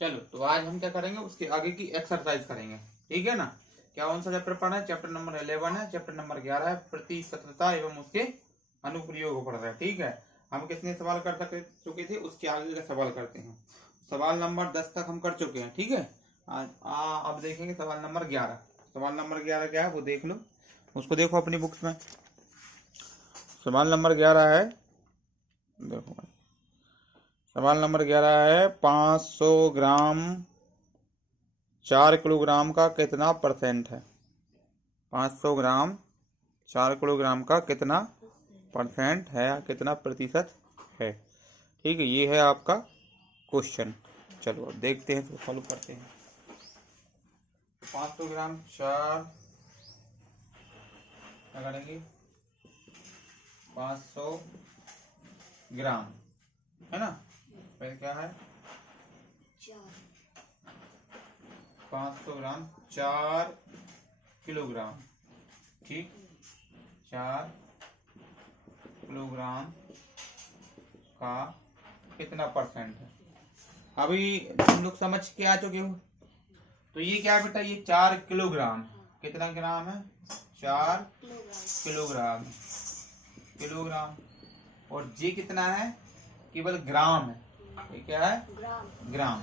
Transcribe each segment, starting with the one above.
चलो तो आज हम क्या करेंगे, उसके आगे की एक्सरसाइज करेंगे, ठीक है ना। क्या कौन सा चैप्टर पढ़ा है? चैप्टर नंबर 11 है। चैप्टर नंबर 11 है प्रतिशतता एवं उसके अनुप्रयोग पढ़ रहा है, ठीक है। हम कितने सवाल कर चुके थे, उसके आगे का सवाल करते हैं। सवाल नंबर 10 तक हम कर चुके हैं, ठीक है। अब देखेंगे सवाल नंबर 11। सवाल नंबर 11 क्या है वो देख लो, उसको देखो अपनी बुक्स में। सवाल नंबर 11 है, देखो सवाल नंबर 11 है 500 ग्राम 4 किलोग्राम का कितना परसेंट है? 500 ग्राम 4 किलोग्राम का कितना परसेंट है, कितना प्रतिशत है, ठीक है। ये है आपका क्वेश्चन। चलो अब देखते हैं, तो सॉल्व करते हैं। 500 ग्राम 4 क्या करेंगे, 500 ग्राम है ना, फिर क्या है 500 ग्राम 4 किलोग्राम, ठीक। 4 किलोग्राम का कितना परसेंट है? अभी तुम लोग समझ के आ चुके हो। तो ये क्या है बेटा, ये 4 किलोग्राम, कितना ग्राम है? 4 किलोग्राम, किलोग्राम। और जी कितना है? केवल ग्राम है। ये क्या है? ग्राम।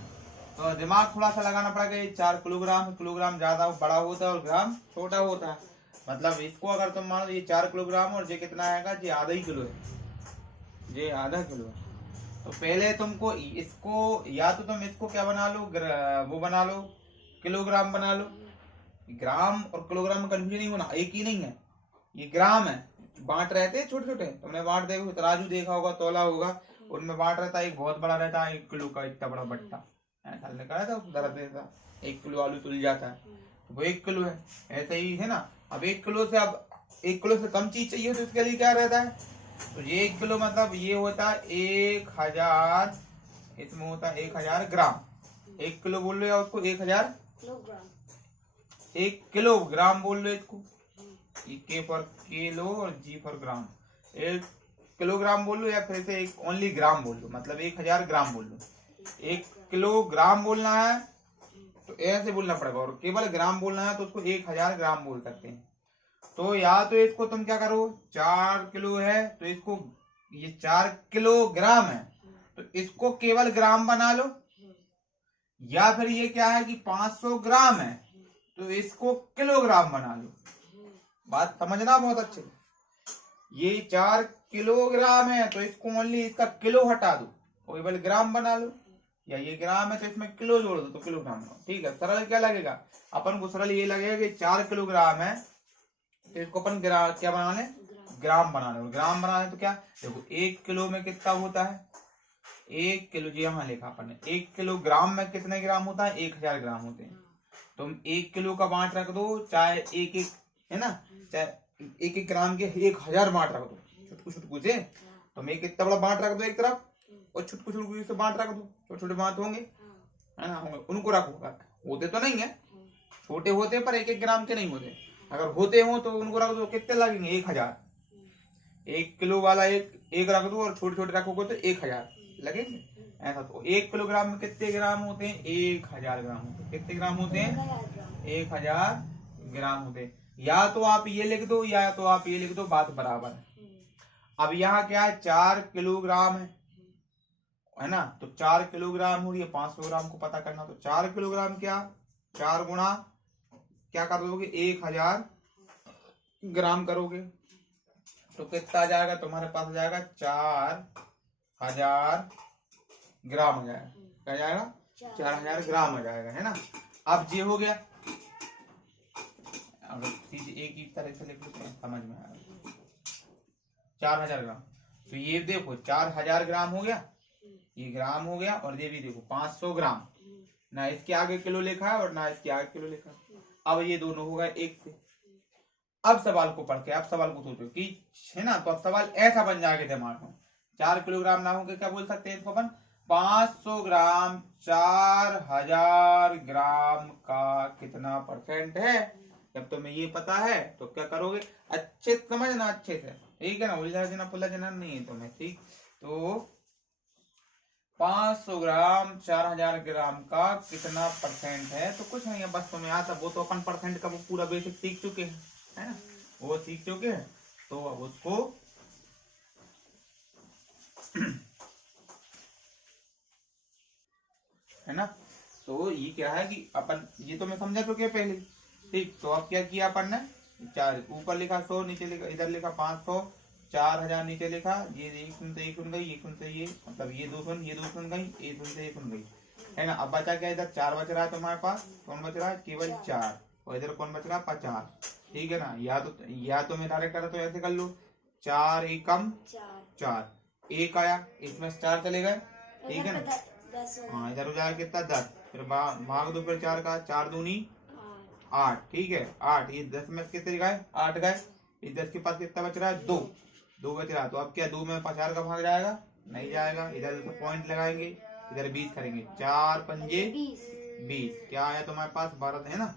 तो दिमाग थोड़ा सा लगाना पड़ेगा। ये 4 किलोग्राम, किलोग्राम ज्यादा बड़ा होता है और ग्राम छोटा होता है। मतलब इसको अगर तुम मान लो ये 4 किलोग्राम और ये कितना आएगा, ये आधा ही किलो है, ये आधा किलो है। तो पहले तुमको इसको, या तो तुम इसको क्या बना लो, वो बना लो, किलोग्राम बना लो। ग्राम और किलोग्राम में कंफ्यूजन नहीं होना, एक ही नहीं है। ये ग्राम है, बांट रहते हैं छोटे छोटे, तुमने बांट देखो, तराजू देखा होगा, तौला होगा, उनमें बांट रहता है। एक बहुत बड़ा रहता है, 1 किलो का इतना बड़ा बट्टा, ऐसा निकाला था दर्द देता, 1 किलो आलू तुल जाता है, तो वो 1 किलो है। ऐसे ही है ना। अब 1 किलो से, अब 1 किलो से कम चीज चाहिए तो इसके लिए क्या रहता है, तो ये 1 किलो मतलब ये होता है 1000, इसमें होता है 1000 ग्राम। 1 किलो बोल लो या उसको 1000 1 किलोग्राम बोल लो इसको। के फॉर किलो और जी फॉर ग्राम। 1 किलोग्राम बोल लो या फिर से एक ओनली ग्राम बोल लो, मतलब 1000 ग्राम बोल लो। 1 किलोग्राम बोलना है तो ऐसे बोलना पड़ेगा, और केवल ग्राम बोलना है तो उसको 1000 ग्राम बोल सकते हैं। तो या तो इसको तुम क्या करो, 4 किलो है तो इसको, ये 4 किलोग्राम है तो इसको केवल ग्राम बना लो, या फिर ये क्या है कि 500 ग्राम है तो इसको किलोग्राम बना लो। बात समझना बहुत अच्छे। ये 4 किलोग्राम है तो इसको ओनली इसका किलो हटा दो और केवल ग्राम बना लो, या ये ग्राम है तो इसमें किलो जोड़ दो तो किलोग्राम बनाओ, ठीक है। सरल क्या लगेगा अपन को? सरल ये लगेगा कि 4 किलोग्राम है तो इसको अपन क्या बना लें, ग्राम बना लें। ग्राम बना लें तो क्या देखो, 1 किलो में कितना होता है, 1 किलो, जी यहाँ लिखा अपन ने, 1 किलोग्राम में कितने ग्राम होता है, 1000 ग्राम होते हैं। तुम 1 किलो का बांट रख दो, चाहे एक एक, है ना, चाहे 1 1 ग्राम के 1000 बांट रख दो, छुटकू छुटकू से। तुम एक इतना बड़ा बांट रख दो एक तरफ, और छुटकू छुटकू से बांट रख दो, छोटे छोटे बांट होंगे, है ना, होंगे, उनको रखो। होते तो नहीं है, छोटे होते पर 1 1 ग्राम के नहीं होते। अगर होते हो तो उनको रख दो, कितने लगेंगे, 1000। 1 किलो वाला एक रख दो और छोटे छोटे रखोगे तो 1000 लगेंगे। ऐसा तो 1 किलोग्राम में कितने ग्राम होते हैं, 1000 ग्राम होते हैं। कितने ग्राम होते हैं, 1000 ग्राम होते हैं। या तो आप ये लिख दो या तो आप ये लिख दो, बात बराबर है। अब यहाँ क्या है, 4 किलोग्राम है ना, तो 4 किलोग्राम हो रही है, 500 ग्राम को पता करना, तो 4 किलोग्राम क्या, 4 गुणा क्या कर दोगे, 1000 ग्राम करोगे तो कितना आ जाएगा तुम्हारे पास, आ जाएगा 4000 ग्राम आ जाएगा। क्या जाएगा, 4000 ग्राम आ जाएगा, है ना। अब ये हो गया, अगर चीज एक ही तरह से लिख लेते हैं समझ में आएगा। 4000 ग्राम, तो ये देखो 4000 ग्राम हो गया, ये ग्राम हो गया, और ये भी देखो 500 ग्राम, ना इसके आगे किलो लिखा है और ना इसके आगे किलो लिखा है। अब ये दोनों हो गए एक से। अब सवाल को पढ़ के, अब सवाल को सोचो कि, है ना, तो अब सवाल ऐसा बन जाएगा दिमाग में, 4 किलोग्राम ना होकर क्या बोल सकते हैं इसको अपन, 500 ग्राम 4000 ग्राम का कितना परसेंट है। जब तुम्हें ये पता है तो क्या करोगे, अच्छे समझना, अच्छे से, ठीक है ना, उलझना पुलझना नहीं है तुम्हें, ठीक। तो 500 ग्राम 4000 ग्राम का कितना परसेंट है। तो कुछ नहीं है, बस तुम्हें आता, वो तो अपन परसेंट का वो पूरा बेसिक सीख चुके हैं, है ना, वो सीख चुके हैं। तो अब उसको है ना, तो ये क्या है कि अपन ये तो मैं समझा चुके पहले। ठीक, तो अब क्या किया अपन ने, चार ऊपर लिखा 100, नीचे लिखा, इधर लिखा 500, 4000 नीचे लिखा, ये एक सुन से एक सुन गई, एक सुन से ये, मतलब ये दो सुन गई, एक सुन से एक सुन गई, है ना। अब बचा क्या, इधर 4 बच रहा है तुम्हारे पास, कौन बच रहा है, केवल 4, और इधर कौन बच रहा है, 50। ठीक है ना, या तो मैं डायरेक्ट करा तो ऐसे कर लो, 4 एकम 4, एक आया, इसमें 4 चले गए, ठीक है ना। हाँ, इधर हो जाएगा कितना, 10, फिर भाग दो फिर 4 का, 4 दूनी 8, ठीक है 8, ये 10 में कितने गए, 8 गए, इस 10 के पास कितना बच रहा है, 2 बच रहा है। तो अब क्या 2 में 4 का भाग जाएगा, नहीं जाएगा, इधर तो पॉइंट लगाएंगे, इधर 20 करेंगे, 4 पंजे 20, क्या आया तुम्हारे पास, 12 है ना,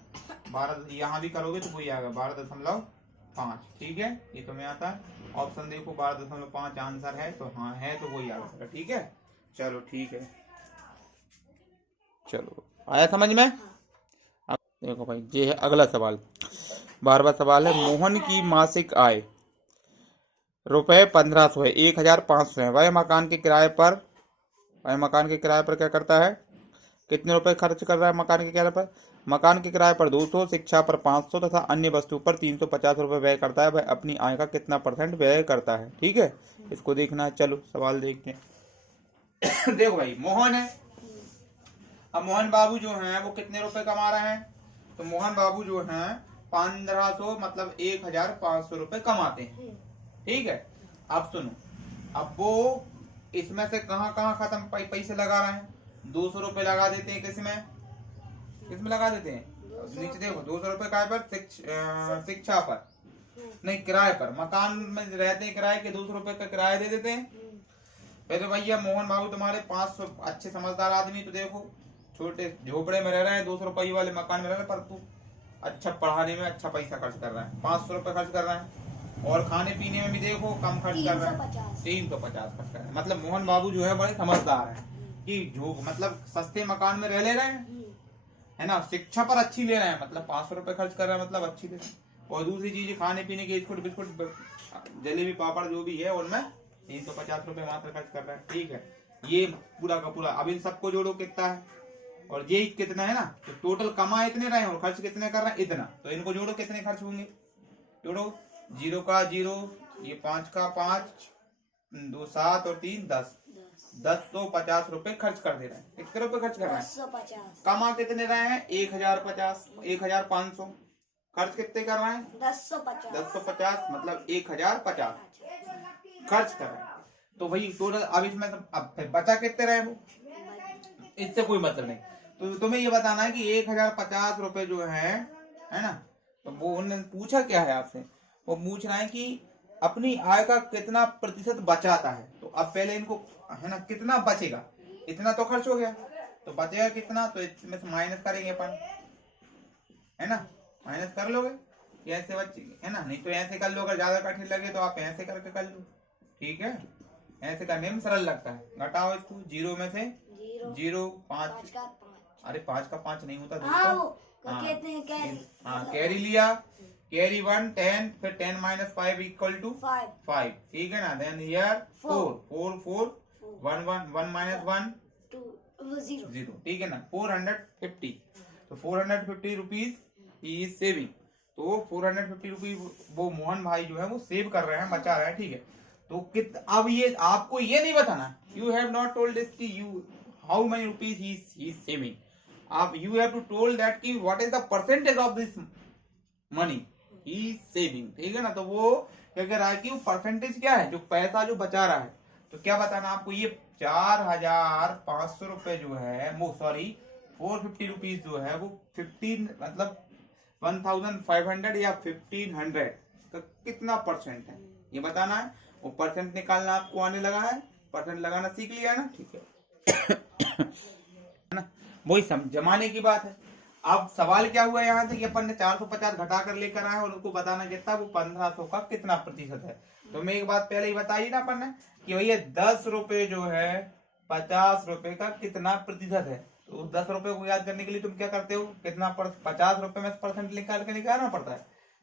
12 यहाँ भी करोगे तो वही आएगा, 12.5। ठीक है, ये तुम्हें आता है, ऑप्शन देखो 12.5 आंसर है, तो हाँ है, तो वही आंसर है। ठीक है, चलो ठीक है, चलो आया समझ में। अब देखो भाई, ये है अगला सवाल, 12वां सवाल है, मोहन की मासिक आय रुपए 1500 है, 1500 है, वह मकान के किराए पर क्या करता है, कितने रुपए खर्च कर रहा है मकान के किराए पर। मकान के किराए पर 200, शिक्षा पर 500 तथा अन्य वस्तु पर 350 रुपए व्यय करता है। वह अपनी आय का कितना % व्यय करता है। ठीक है, इसको देखना है। चलो सवाल देखते हैं। देखो भाई, मोहन है, अब मोहन बाबू जो हैं वो कितने रुपए कमा रहे हैं, तो मोहन बाबू जो हैं 1500 मतलब 1500 रुपए कमाते हैं। ठीक है, अब सुनो, अब वो इसमें से कहाँ कहाँ खत्म पैसे लगा रहे हैं, 200 रुपए लगा देते हैं, किसमें लगा देते हैं, नीचे देखो 200 रुपए काय पर, शिक्षा पर, नहीं किराए पर, मकान में रहते हैं किराए के, 200 रुपए का किराया दे देते हैं। पहले भैया मोहन बाबू तुम्हारे 500, अच्छे समझदार आदमी, तो देखो छोटे झोपड़े में रह रहे हैं, 200 रुपये वाले मकान में रह रहे हैं, पर तू अच्छा पढ़ाने में अच्छा पैसा खर्च कर रहा है, 500 रुपए खर्च कर रहा है, और खाने पीने में भी देखो कम खर्च कर रहा है, 350 खर्च कर रहा है। मतलब मोहन बाबू जो है बड़े समझदार है कि जो मतलब सस्ते मकान में रह ले रहे हैं, है ना, शिक्षा पर अच्छी ले रहे हैं, मतलब 500 रुपए खर्च कर रहे हैं, मतलब अच्छी ले रहे हैं। और दूसरी चीज खाने पीने के बिस्कुट जलेबी पापड़ जो भी है उनमें 350 रुपए मात्र खर्च कर रहे हैं। ठीक है, ये पूरा का पूरा। अब इन सबको जोड़ो कितना है, और ये कितना है ना, तो टोटल कमा इतने रहे हैं और खर्च कितने कर रहे हैं, इतना। तो इनको जोड़ो कितने खर्च होंगे, जोड़ो, 0 का 0, ये 5 का 5, 2 7 और 3 10 तो 50 रुपए खर्च कर दे रहे हैं। कितने रुपए खर्च कर रहे हैं, कमा कितने रहे हैं, 1050, 1500, खर्च कितने कर रहे हैं, 1050 मतलब 1050 खर्च कर रहे हैं। तो भाई टोटल अब इसमें अब बचा कितने रहे, वो इससे कोई मतलब नहीं। तो तुम्हें ये बताना है कि 1050 रुपए जो है ना, तो वो उन्होंने पूछा क्या है आपसे, वो पूछ रहा है कि अपनी आय का कितना % बचाता है। तो अब पहले इनको है ना, कितना बचेगा, इतना तो खर्च हो गया, तो बचेगा कितना, तो इसमें से माइनस करेंगे अपन, है ना, माइनस कर लोगे ऐसे बच्चे, है ना, नहीं तो ऐसे कर लो, अगर ज्यादा कठिन लगे तो आप ऐसे करके कर लो। ठीक है, ऐसे करने में सरल लगता है। घटाओ इसको, 0 में से 0 5, अरे 5 का 5 नहीं होता, कैरी लिया, कैरी 1 10, फिर 10 - 5 = 5। ठीक है ना, देन हियर 4 4 1 1 1 - 1 0। ठीक है ना, 450। तो 450 रुपीज ही इज सेविंग। तो 450 रुपीज वो मोहन भाई जो है वो सेव कर रहे हैं, बचा रहे हैं। ठीक है, तो अब ये आपको ये नहीं बताना, you have not told this कि you how many rupees he is saving, आप you have to told that कि what is the % of this money he is saving. ठीक है ना, तो वो क्या कह रहा है कि वो % क्या है, जो पैसा जो बचा रहा है। तो क्या बताना आपको, ये 4500 रुपए जो है वो, सॉरी 450 रुपीज जो है वो 15 मतलब 1500 या 1500 का कितना % है, ये बताना है। वो % निकालना आपको आने लगा है, % लगाना सीख लिया ना। ठीक है ना, वही जमाने की बात है। अब सवाल क्या हुआ यहाँ से कि अपन ने 450 घटा कर लेकर आए और उनको बताना कितना, वो 1500 का कितना % है। तो मैं एक बात पहले ही बताई ना अपन ने कि भैया 10 रुपए जो है 50 रुपए का कितना प्रतिशत है। तो उस 10 रुपए को याद करने के लिए तुम क्या करते हो, कितना 50 रुपए में परसेंट निकाल के निकालना पड़ता है।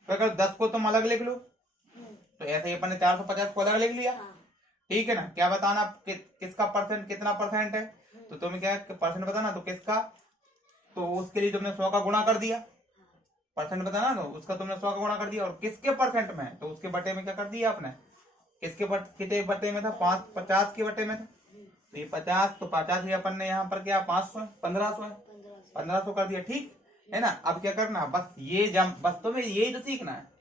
तो अगर 10 को तुम अलग लिख लो तो ऐसे ही अपन ने 450 को अलग लिख लिया, ठीक है ना। क्या बताना किसका परसेंट कितना परसेंट है, तो तुम्हें क्या परसेंट बताना, तो किसका, तो उसके लिए तुमने 100 का गुणा कर दिया। परसेंट बताना तो उसका तुमने 100 का गुणा कर दिया, और किसके परसेंट में, तो उसके बटे में क्या कर दिया आपने, किसके कितने बटे में था, 50 के बटे में था। तो ये 50, तो 50 ही अपन ने यहाँ पर क्या 500 है, 1500 है, 1500 कर दिया, ठीक है ना। अब क्या करना, बस ये बस तुम्हें यही तो सीखना है,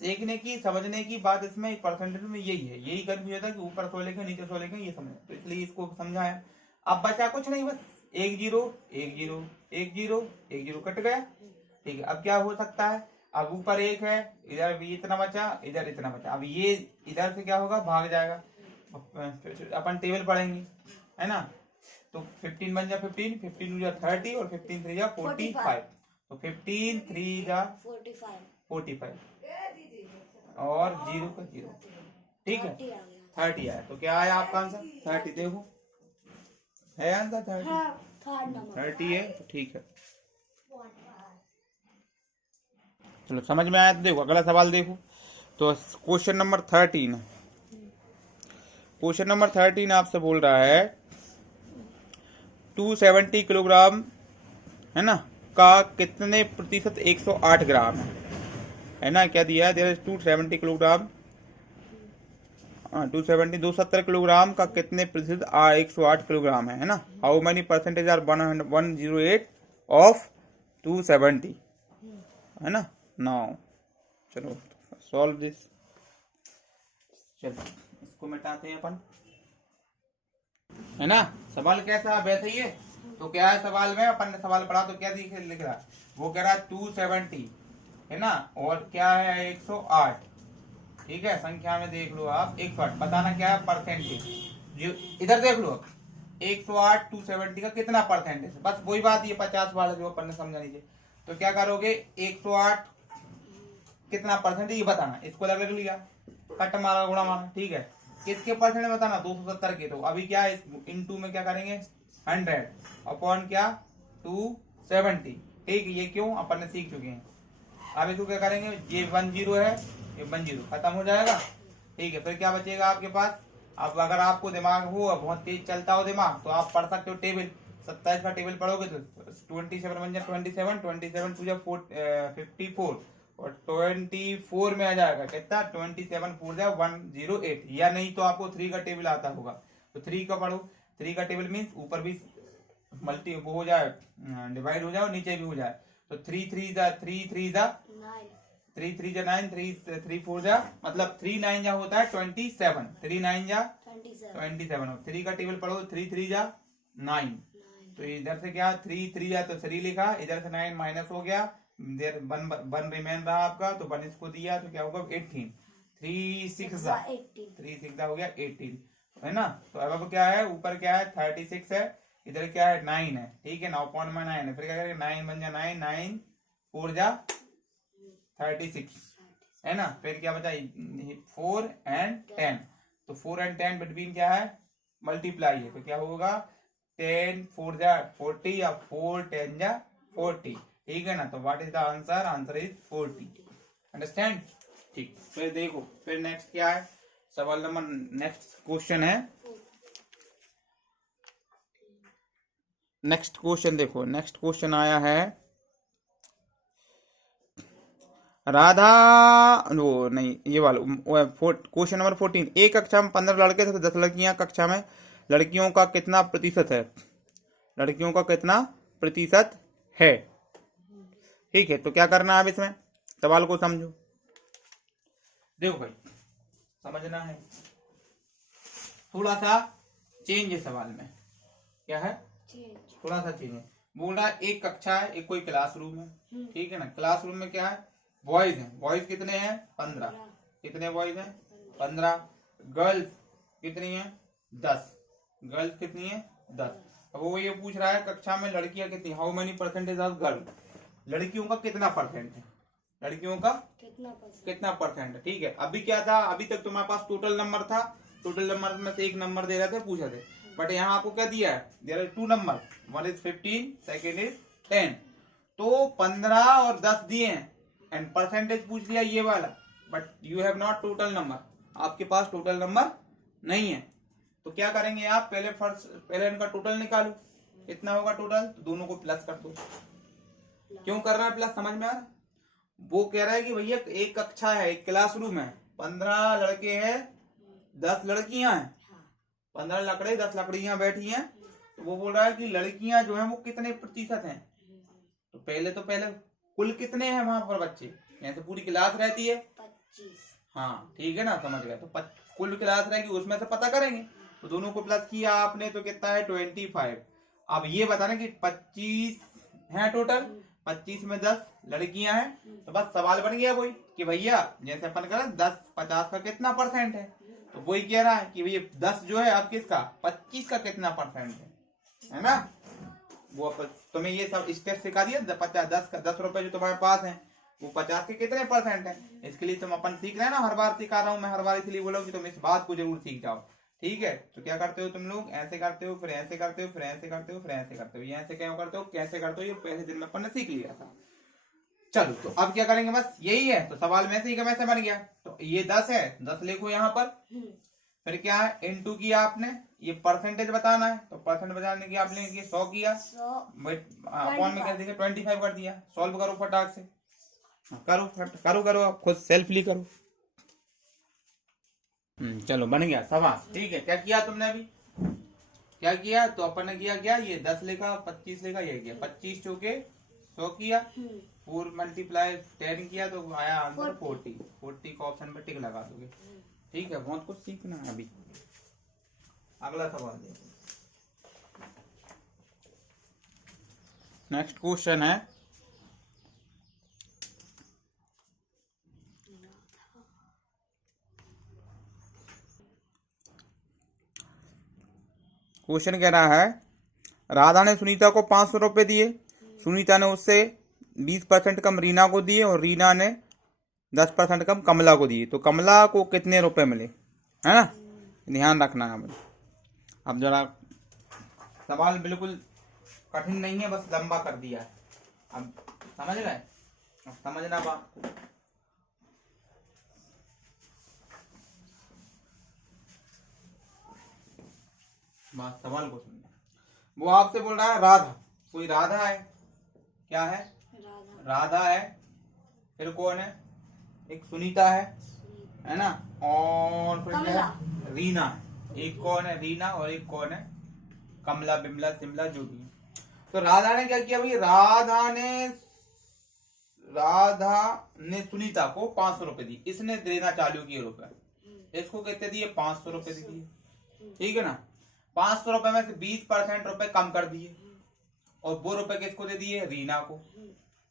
सीखने की समझने की बात इसमें परसेंटेज में यही है। यही कंफ्यूज था कि ऊपर 100 लिखे नीचे 100 लिखे, ये समझ, तो इसलिए इसको समझाया। अब बचा कुछ नहीं, बस 1 0 1 0 1 0 1 0 कट गया, ठीक है। अब क्या हो सकता है, अब ऊपर 1 है, इधर भी इतना बचा, इधर इतना बचा, अब ये इधर से क्या होगा, भाग जाएगा। अपन टेबल पढ़ेंगे, है ना। तो 15 बन जा 15, 15 जा 30 और 15 3 जा 45। तो 15 3 जा 45 और 0 का 0, ठीक है, 30 आया। तो क्या आया आपका आंसर 30, देखो है आंसर 30 है, तो ठीक है। चलो समझ में आया। तो देखो अगला सवाल देखो, तो क्वेश्चन नंबर 13, क्वेश्चन नंबर 13 आपसे बोल रहा है 270 किलोग्राम, है ना, का कितने प्रतिशत 108 ग्राम है ना। क्या दिया है, 270 किलोग्राम, 270 किलोग्राम का कितने प्रतिशत 108 किलोग्राम है ना। How many percentage are 108 of 270, है ना। नाउ चलो सॉल्व दिस, चलो इसको मिटाते हैं अपन, है ना। सवाल कैसा वैसे ही है। तो क्या है सवाल में, अपन ने सवाल पढ़ा तो क्या लिख रहा, वो कह रहा है 270, है ना, और क्या है 108, ठीक है। संख्या में देख लो आप 108, बताना क्या है परसेंटेज, जो इधर देख लो 108 270 का कितना परसेंटेज है, बस वही बात, ये 50 वाला जो अपन ने समझा लीजिए। तो क्या करोगे, 108 कितना परसेंट ये बताना, इसको लग लिया, कट मारा गुणा मारा, ठीक है। किसके परसेंट बताना, 270 के। तो अभी क्या है, इनटू में क्या करेंगे 100 अपॉन क्या 270, ठीक है। ये क्यों, अपन ने सीख चुके हैं। अब इसको क्या करेंगे, ये 10 है, ये 10 खत्म हो जाएगा, ठीक है। फिर क्या बचेगा आपके पास, अब अगर आपको दिमाग हो, बहुत तेज चलता हो दिमाग, तो आप पढ़ सकते हो टेबल, 27 का टेबल पढ़ोगे तो 27 बन जाए 27 27 टू 54 और 24 में आ जाएगा कितना 27 4 जा 108, या नहीं तो आपको 3 का टेबल आता होगा, तो 3 का पढ़ो। 3 का टेबल मीन्स ऊपर भी मल्टी वो हो जाए, डिवाइड हो जाए और नीचे भी हो जाए। तो 3 3 जा 3 3 जा 3 3 जा 9, 3 4 जा मतलब 3 9 जा होता है 27, 3 9 जा 27 और 3 का टेबल पढ़ो, 3 3 जा 9। तो इधर से क्या 3 3 जा तो 3 लिखा, इधर से 9 माइनस हो गया, देर वन रिमेन रहा आपका, तो 1 इसको दिया तो क्या होगा 18, 3 6 जा 3 6 हो गया 18, है ना। तो अब क्या है, ऊपर क्या है 36 है, इधर क्या है 9 है, ठीक है। 9.9 है, फिर क्या करेंगे 9 बन जा 9 9 4 जा 36, है ना। फिर क्या बचा 4 एंड 10, तो 4 एंड 10 बिटवीन क्या है मल्टीप्लाई है, तो क्या होगा 10 4 जा 40 या 4 10 जा 40, ठीक है ना। तो what is the answer, answer is 40, understand, ठीक। फिर देखो फिर नेक्स्ट क्या है, सवाल नंबर नेक्स्ट क्वेश्चन है, नेक्स्ट क्वेश्चन देखो, नेक्स्ट क्वेश्चन आया है राधा, वो नहीं ये वाला क्वेश्चन नंबर 14, एक कक्षा में 15 लड़के थे तो 10 लड़कियां कक्षा में, लड़कियों का कितना प्रतिशत है, लड़कियों का कितना प्रतिशत है, ठीक है। तो क्या करना है अब इसमें, सवाल को समझो, देखो भाई समझना है, थोड़ा सा चेंज है सवाल में, क्या है थोड़ा सा चेंज है। बोल रहा है एक कक्षा है, एक कोई क्लासरूम है, ठीक है ना। क्लासरूम में क्या है बॉयज हैं, बॉयज कितने हैं 15, कितने बॉयज हैं 15, गर्ल्स कितनी है 10, गर्ल्स कितनी है 10। अब वो ये पूछ रहा है कक्षा में लड़कियां कितनी, how many percentage of girl, लड़कियों का कितना परसेंट है, लड़कियों का कितना परसेंट है, ठीक है। अभी क्या था, अभी तक तुम्हारे पास टोटल नंबर था, टोटल नंबर में से एक नंबर दे रहे थे, पूछा थे, बट यहाँ आपको क्या दिया है, there are 2 number, one is 15, second is 10। तो 15 और 10 दिए हैं एंड परसेंटेज पूछ लिया ये वाला, but you have not total number, आपके पास टोटल नंबर नहीं है। तो क्या करेंगे आप, पहले इनका टोटल निकालो, कितना होगा टोटल, तो दोनों को प्लस कर दो। क्यों कर रहा है प्लस, समझ में आ रहा? वो कह रहा है कि भैया एक कक्षा है, एक क्लासरूम है, 15 लड़के हैं, 10 लड़कियां हैं, 15 लकड़े 10 लकड़ियां बैठी हैं। तो वो बोल रहा है कि लड़कियां जो है वो कितने प्रतिशत हैं। तो पहले कुल कितने हैं वहां पर बच्चे, यहाँ से पूरी क्लास रहती है 25। हाँ ठीक है ना, समझ गए। तो कुल क्लास रहेगी, उसमें से पता करेंगे। तो दोनों को प्लस किया आपने तो कितना है 25। अब ये बताना कि 25 है टोटल, 25 में 10 लड़कियां हैं। तो बस सवाल बन गया वही कि भैया जैसे अपन करें 10 50 का कितना परसेंट है। तो वही कह रहा है कि भैया 10 जो है आप किसका 25 का कितना परसेंट है ना। वो तुम्हें ये सब स्टेप सिखा दिया, 10 रुपए जो तुम्हारे पास है वो 50 के कितने परसेंट है। इसके लिए तुम अपन सीख रहे हैं ना, हर बार सिखा रहा हूँ मैं, हर बार इसलिए बोला कि तुम इस बात को जरूर सीख जाओ। ठीक है, तो क्या करते हो तुम लोग, ऐसे करते हो, फिर ऐसे करते हो, फिर ऐसे करते हो, फिर ऐसे करते हो, ये ऐसे क्यों करते हो, कैसे करते हो, ये पहले दिन में अपन ने सीख लिया था। चलो तो अब क्या करेंगे, बस यही है। तो सवाल में से ही का वैसे बन गया। तो ये 10 है, 10 लिखो यहाँ पर, फिर क्या है इनटू किया आपने, ये परसेंटेज बताना है। तो परसेंट बताने की आपने 100 किया, अपॉन में कर दिया 25 कर दिया। सॉल्व करो फटाक से, करो आप खुद सेल्फली करो। चलो बन गया सवा। ठीक है, क्या किया तुमने अभी, क्या किया, तो अपन ने किया क्या, ये 10 लिखा, 25 लिखा, ये किया 25 चौके 100 किया, 4 मल्टीप्लाई 10 किया तो आया आंसर 40 का ऑप्शन में टिक लगा दोगे। ठीक है, बहुत कुछ सीखना है अभी। अगला सवाल देखो, नेक्स्ट क्वेश्चन है, क्वेश्चन कह रहा है राधा ने सुनीता को 500 रुपए दिए, सुनीता ने उससे 20% कम रीना को दिए और रीना ने 10% कम कमला को दिए। तो कमला को कितने रुपए मिले, है ना, ध्यान रखना है हमें। अब जरा सवाल बिल्कुल कठिन नहीं है, बस लंबा कर दिया है। अब समझ गए, अब समझना बात को। बात सवाल को सुनना। वो आपसे बोल रहा है राधा, कोई राधा है, क्या है, राधा है, फिर कौन है, एक सुनीता है ना, और फिर क्या है रीना है। एक कौन है रीना और एक कौन है कमला बिमला सिमला जो भी है। तो राधा ने क्या किया भाई, राधा ने सुनीता को 500 रुपए दी, इसने देना चालू किए रुपए, इसको कितने दिए 500 रुपए दिए। ठीक है ना, 500 रुपए में से 20% रुपए कम कर दिए और वो रुपए किसको दे दिए, रीना को,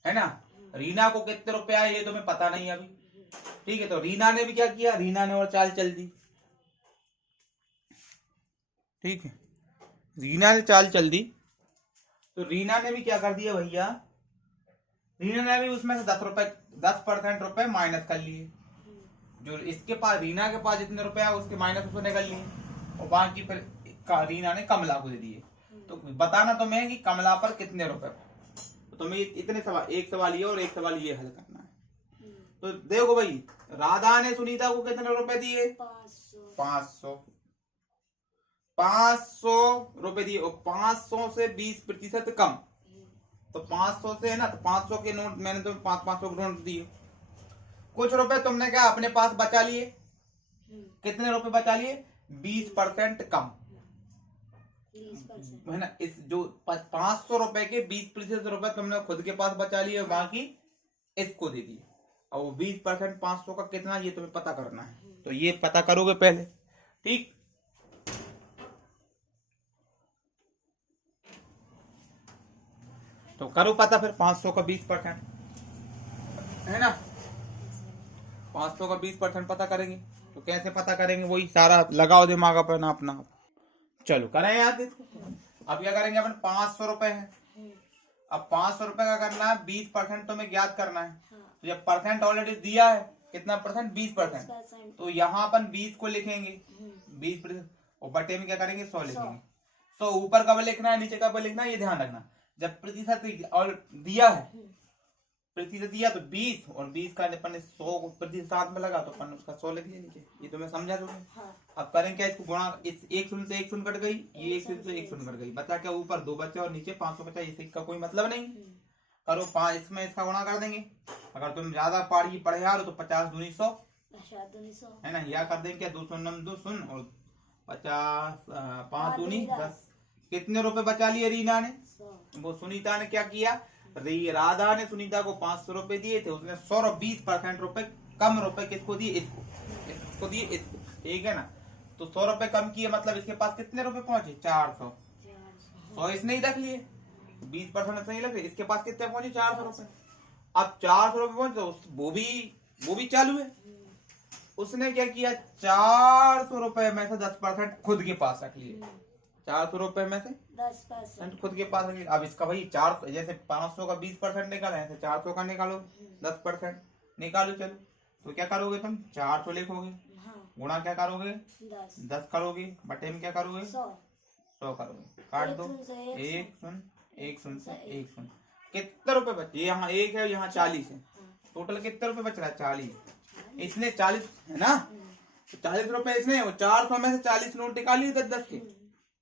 है ना। रीना को कितने रुपए आए ये तुम्हें पता नहीं अभी। ठीक है, तो रीना ने भी क्या किया, रीना ने और चाल चल दी। ठीक है, रीना ने चाल चल दी, तो रीना ने भी क्या कर दिया भैया, रीना ने भी उसमें से 10% रुपए माइनस कर लिए। जो इसके पास, रीना के पास जितने रुपए है उसके माइनस उसने निकल लिए और बाकी फिर रीना ने कमला को दे दिए। तो बताना तुम्हें कि कमला पर कितने रुपए। तो तुम्हें इतने सवाल, एक सवाल ये और एक सवाल ये हल करना है। तो देखो भाई, राधा ने सुनीता को कितने रुपए दिए, 500 रुपए दिए और 500 से 20% कम। तो 500 से है ना, तो 500 के नोट मैंने तो 500 के नोट दिए। कुछ रुपए तुमने क्या अपने पास बचा लिए, कितने रुपए बचा लिए, 20% कम, है ना। इस जो 500 रुपए के 20% रुपए तुमने खुद के पास बचा लिए और बाकी इसको दे दिए। और वो 20% 500 का कितना ये तुम्हें पता करना है। तो ये पता करोगे पहले, ठीक। तो करो पता फिर 500 का 20%, है ना, 500 का 20% पता करेंगे। तो कैसे पता करेंगे, वही सारा लगाओ दिमाग अपना अपना। चलो करें याद इसको। अब क्या करेंगे अपन, 500 रुपए है, अब 500 रुपए का करना है, 20% तो हमें ज्ञात करना है। तो जब परसेंट ऑलरेडी दिया है, कितना परसेंट, 20%, तो यहाँ अपन 20 को लिखेंगे 20% और बटे में क्या करेंगे 100 लिखेंगे। 100 ऊपर कब लिखना है नीचे कब लिखना है ये ध्यान रखना। जब प्रतिशत और दिया है, प्रतिशत दिया तो 20 और 20 का अपन ने 100 को प्रतिशत साथ में लगा तो अपन उसका 100 लिख लिया नीचे। ये तो मैं समझा दूंगा। हाँ। अब करें क्या, इसको गुणा, इस एक शून्य से एक शून्य कट गई, ये एक शून्य से एक शून्य कट गई, बचा क्या, ऊपर 2 बचे और नीचे 550। इसका कोई मतलब नहीं। करो 5, इसमें इसका गुणा कर देंगे। अगर तुम ज्यादा पढ़े आ रहे हो तो 50 दूनी 100 है ना, या कर देंगे क्या, 2 शून्य और 50 5 दूनी 10। कितने रुपए बचा लिए रीना ने, वो सुनीता ने क्या किया, राधा ने सुनीता को 500 रुपए दिए थे, उसने 100 और 20% रुपए कम रुपए किसको दिए, इसको दिए, इसको, ठीक है ना। तो 100 रुपए कम किए, मतलब इसके पास कितने रुपए पहुंचे, 400। 100 इसने ही रख लिए, 20% नहीं लगे, इसके पास कितने पहुंचे, 400 रुपए। अब 400 रुपए पहुंचे तो वो भी चालू है। उसने क्या किया, 400 रुपए में से 10% खुद के पास रख लिए। 400 रुपए में से 10% खुद के पास रख लिए। अब इसका भाई 4, जैसे 500 का 20% निकाला है, 400 का निकालो 10% निकालो। चलो तो क्या करोगे तुम, 400 लिखोगे, गुणा क्या करोगे, 10 करोगे, बटे में क्या करोगे, 100 करोगे, काट दो, 1 शून्य 1 शून्य से 1 शून्य। कितने रुपए बचे, यहाँ 1 है यहाँ 40 है, टोटल कितने रुपए बच रहा है, 40। इसने 40 है ना, 40 रुपए इसने, वो 400 में से 40 नोट निकालिए 10-10 के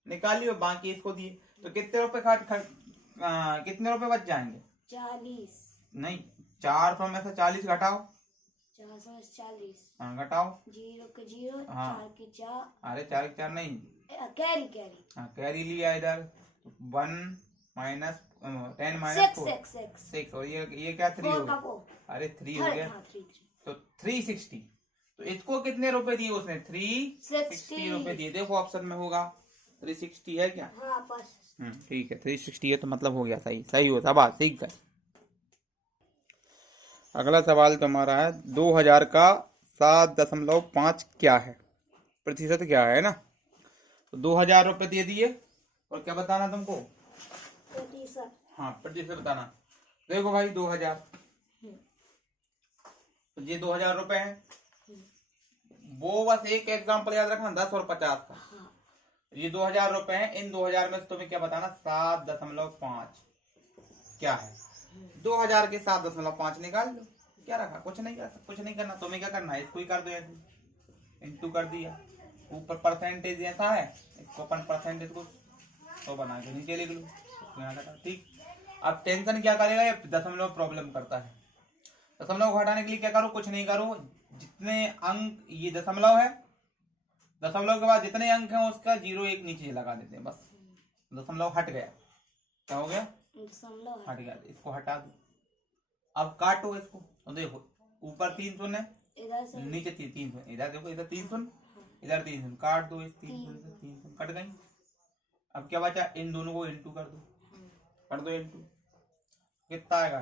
निकालिए, बाकी इसको दिए, तो कितने रुपए कितने रुपए बच जाएंगे, 40 नहीं 400 में से 40 घटाओ, 400 से 40 हाँ घटाओ, 0 के 0, हाँ 4 के 4, अरे 4 के 4 नहीं, कैरी हाँ कैरी लिया इधर, 1 माइनस 10 माइनस 6 और ये क्या 3 हो गया, अरे 3 हो गया, तो 360। तो इसको कितने रुपए दिए उसने, 360 रुपए दिए। देखो ऑप्शन में होगा 360 है क्या, ठीक है 360 है, तो मतलब हो गया सही, सही हो, शाबाश सीख गए। अगला सवाल तुम्हारा है 2000 का 7.5 क्या है, प्रतिशत क्या है ना। तो 2000 रुपए दे दिए और क्या बताना तुमको, प्रतिशत, हाँ प्रतिशत बताना। देखो भाई 2000, तो ये 2000 रुपए है, वो बस एक एग्जाम्पल याद रखना 10 और 50 का। ये 2000 रुपए है, इन 2000 में से तुम्हें क्या बताना, 7.5 क्या है। 2000 के 7.5 निकाल लो, क्या रखा, कुछ नहीं करना, तुम्हें क्या करना है, इसको ही कर दो, ऐसे इंटू कर दिया, ऊपर परसेंटेज ऐसा है, इसको अपन परसेंटेज को 100 बना के नीचे लिख लो, ठीक। अब टेंशन क्या करेगा, ये दशमलव प्रॉब्लम करता है। दशमलव को हटाने के लिए क्या करो, कुछ नहीं करो, जितने अंक, ये दशमलव है, दशमलव के बाद जितने अंक हैं उसका 0 1 नीचे लगा देते हैं, बस दशमलव हट गया, क्या हो गया, हट गया, इसको हटा दो। अब काटो इसको, तो देखो ऊपर 3 शून्य है, नीचे 3 शून्य, इधर देखो, इधर 3 शून्य, इधर 3 शून्य, काट दो, इस 3 शून्य से 3 शून्य कट गई। अब क्या बचा, इन दोनों को इंटू कर दो, इंटू, कितना आएगा,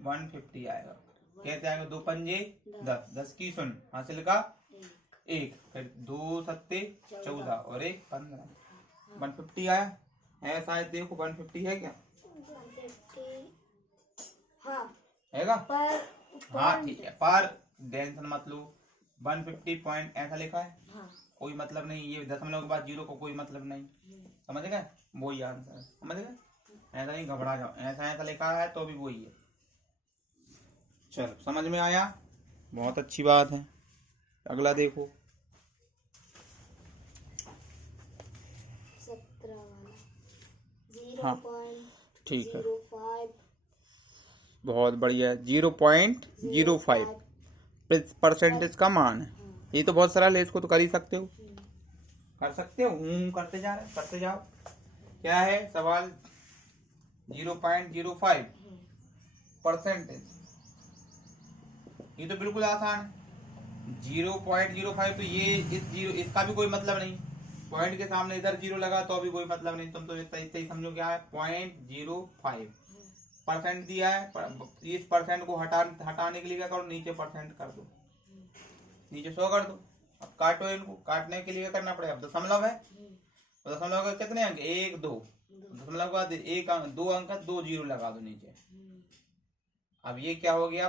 150 आएगा। कैसे आएगा, 2 पंजे 10, 10 की शून्य हासिल का 1, फिर 2 सत्ते 14 और 1 15, 150 आया है शायद, देखो 150 है क्या, हैगा, हाँ ठीक है, पर टेंशन मत लो, 150 पॉइंट ऐसा लिखा है, कोई मतलब नहीं, ये दशमलव के बाद 0 को कोई मतलब नहीं, समझ गए, वही आंसर, समझ गए, ऐसा नहीं घबरा जाओ, ऐसा लिखा है तो भी वही है। चलो समझ में आया, बहुत अच्छी बात है। अगला देखो, 17 हाँ ठीक है, बहुत बढ़िया, 0.05 परसेंटेज का मान है। ये तो बहुत सरल है, इसको तो कर ही सकते हो, करते जा रहे, करते जाओ। क्या है सवाल, 0.05 परसेंटेज, ये तो बिल्कुल आसान है। 0.05 तो ये इसका भी कोई मतलब नहीं, पॉइंट के सामने इधर 0 लगा तो अभी कोई मतलब नहीं, तुम तो इतना ही समझो क्या है, 0.05% दिया है। इस परसेंट को हटाने के लिए क्या करो, नीचे परसेंट कर दो, नीचे 100 कर दो। अब काटो, इनको काटने के लिए क्या करना पड़ेगा, दशमलव है, दशमलव का कितने अंक, 1 2, दशमलव के बाद 2 अंक 2 0 लगा दो नीचे। अब ये क्या हो गया,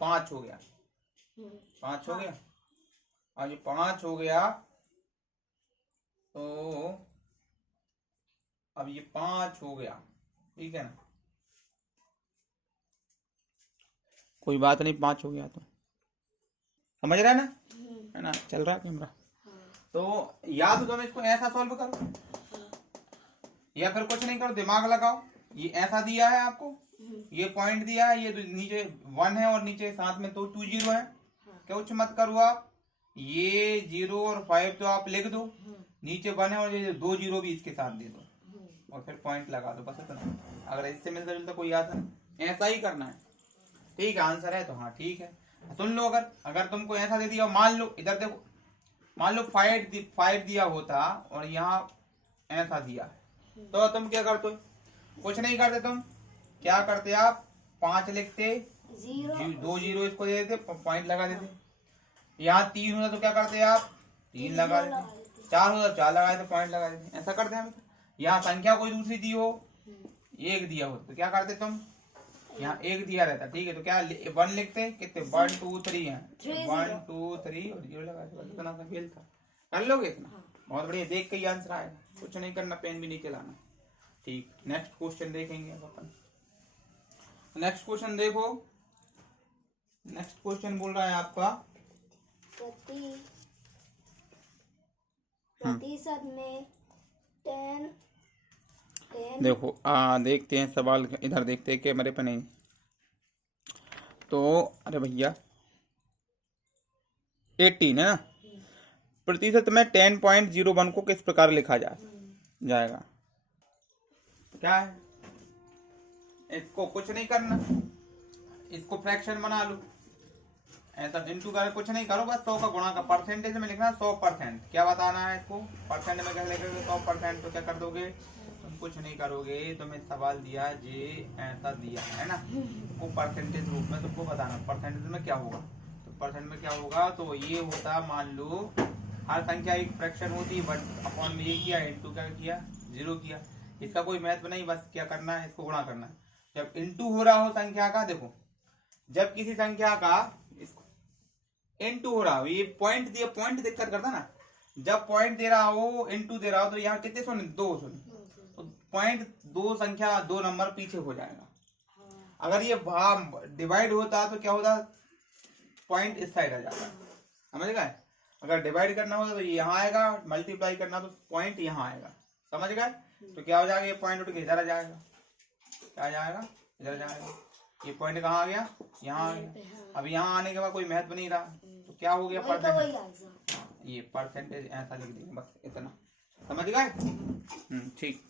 5 हो गया, 5 हो गया। अब ये 5 हो गया तो अब ये 5 हो गया, ठीक है ना, कोई बात नहीं, 5 हो गया तो समझ रहा है ना, है ना, चल रहा है कैमरा। तो या तो तुम इसको ऐसा सॉल्व करो या फिर कुछ नहीं करो, दिमाग लगाओ। ये ऐसा दिया है आपको, ये पॉइंट दिया है, ये नीचे 1 है और नीचे साथ में तो 2 0 है, कुछ मत करो आप, ये 0 और 5 तो आप लिख दो, नीचे 1 है और ये 2 0 भी इसके साथ दे दो और फिर पॉइंट लगा दो, बस इतना। अगर इससे मिलता जुलता कोई आता है, ऐसा ही करना है, ठीक है। आंसर है तो हाँ ठीक है। सुन लो, अगर तुमको ऐसा दे दिया, मान लो इधर देखो, मान लो 5 दिया होता और यहाँ ऐसा दिया, तो तुम क्या करते? कुछ नहीं करते, तुम क्या करते? आप 5 लिखते, 2 0 इसको दे देते, पॉइंट लगा देते। यहाँ 3 होता तो क्या करते आप? 3 लगा देते। 4 होता तो 4 लगा देते, पॉइंट लगा देते, ऐसा करते हैं। यहाँ संख्या कोई दूसरी दी हो, 1 दिया हो तो क्या करते तुम? यहाँ 1 दिया रहता, ठीक है, तो क्या 1 लिखते, कितने 1 2 3 है, 1 2 3 और 0 लगा देते, इतना सा खेल था। कर लोगे इतना? बहुत बढ़िया, देख के ही आंसर आएगा, कुछ नहीं करना, पेन भी नहीं चलाना, ठीक। नेक्स्ट क्वेश्चन देखेंगे अब अपन। नेक्स्ट क्वेश्चन देखो, नेक्स्ट क्वेश्चन बोल रहा है आपका प्रतिशत में 10 देखो देखते हैं सवाल, इधर देखते हैं कैमरे पे नहीं तो, अरे भैया 18 है ना, प्रतिशत में 10.01 को किस प्रकार लिखा जाएगा? क्या है, इसको कुछ नहीं करना, इसको फ्रैक्शन बना लो, ऐसा इनटू कर, कुछ नहीं करो, बस 100 का गुणा का परसेंटेज में लिखना 100%। क्या बताना है इसको? परसेंट में क्या लिखोगे? 100%। तो क्या कर दोगे तुम? कुछ नहीं करोगे, तुम्हें सवाल दिया ये ऐसा दिया है ना, वो परसेंटेज रूप में तुमको बताना परसेंटेज में क्या होगा। तो परसेंट में क्या होगा, तो ये होता, मान लो हर संख्या एक फ्रैक्शन होती है, बट अपॉन में ये किया, इनटू क्या किया, 0 किया, इसका कोई महत्व नहीं, बस क्या करना है, इसको गुणा करना है। जब इनटू हो रहा हो संख्या का, देखो जब किसी संख्या का इनटू हो रहा हो, ये पॉइंट दिया, पॉइंट दिक्कत करता ना, जब पॉइंट दे रहा हो, इनटू दे रहा हो, तो यहाँ कितने सुने? 2 सुने, तो पॉइंट 2 संख्या 2 नंबर पीछे हो जाएगा। अगर ये डिवाइड होता तो क्या होता? पॉइंट इस साइड आ जाता, समझ गए? अगर डिवाइड करना होगा तो ये यहाँ आएगा, मल्टीप्लाई करना तो पॉइंट यहाँ आएगा, समझ गए? तो क्या हो जाएगा, ये पॉइंट उठ के इधर आ जाएगा, क्या आ जाएगा? इधर जाएगा। ये पॉइंट कहाँ आ गया? यहाँ आ गया। अब यहाँ आने के बाद कोई महत्व नहीं रहा, तो क्या हो गया? परसेंटेज। ये परसेंटेज ऐसा लिख देंगे, बस इतना, समझ गए? ठीक।